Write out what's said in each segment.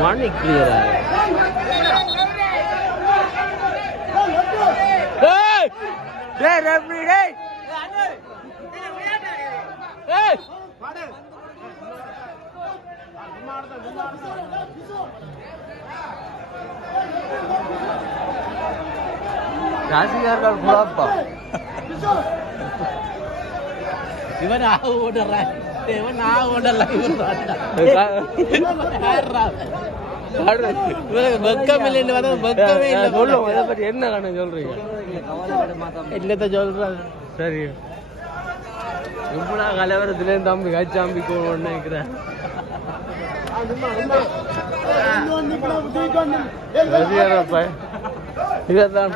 மணி கிளியரா ராசிகார்கள் குழப்பா இவன் ஓடுறான் இவன் ஓடல வெக்கம் இல்லைன்னு வர வெக்கமே இல்லை சொல்லுவோம் அதை பற்றி என்ன கண்ணு சொல்றீங்க இல்லத்த சொல்றாங்க சரி இப்படா கலவரத்துலேருந்து தம்பி கச்சாம்பி ஒன்று நினைக்கிறேன் இதான்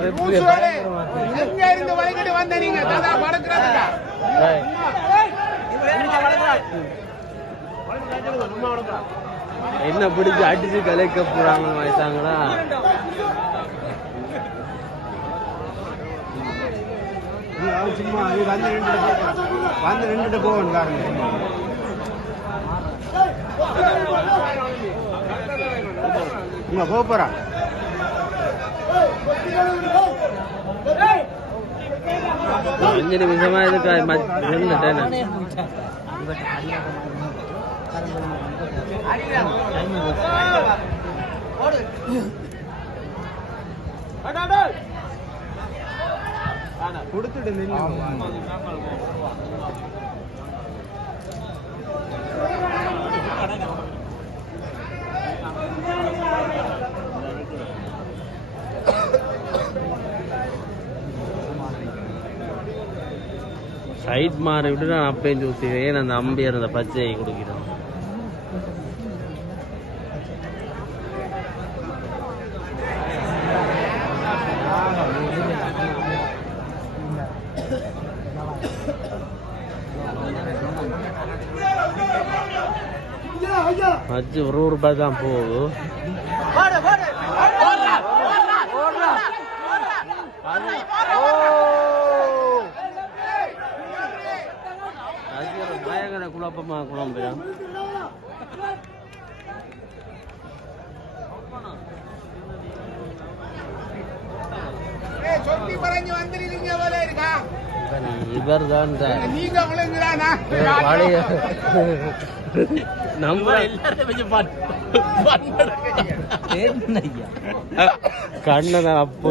என்ன பிடிச்சி அடிச்சு கலைக்க போறாங்க வயசாங்களா சும்மா வந்து நின்றுட்டு போகணும் காரணம் போறா அஞ்சு நிமிஷமா இதுக்கு கொடுத்துட்டு சைட் மாறி விட்டு நான் அப்பயும் சூசிக்கிறேன் அந்த அம்பியர் அந்த பச்சையை கொடுக்கிறேன் அச்சு ₹1 தான் போகுது பயங்கர குழப்பமா குழம்புறேன் இவர் தான் கண்ணதான் அப்போ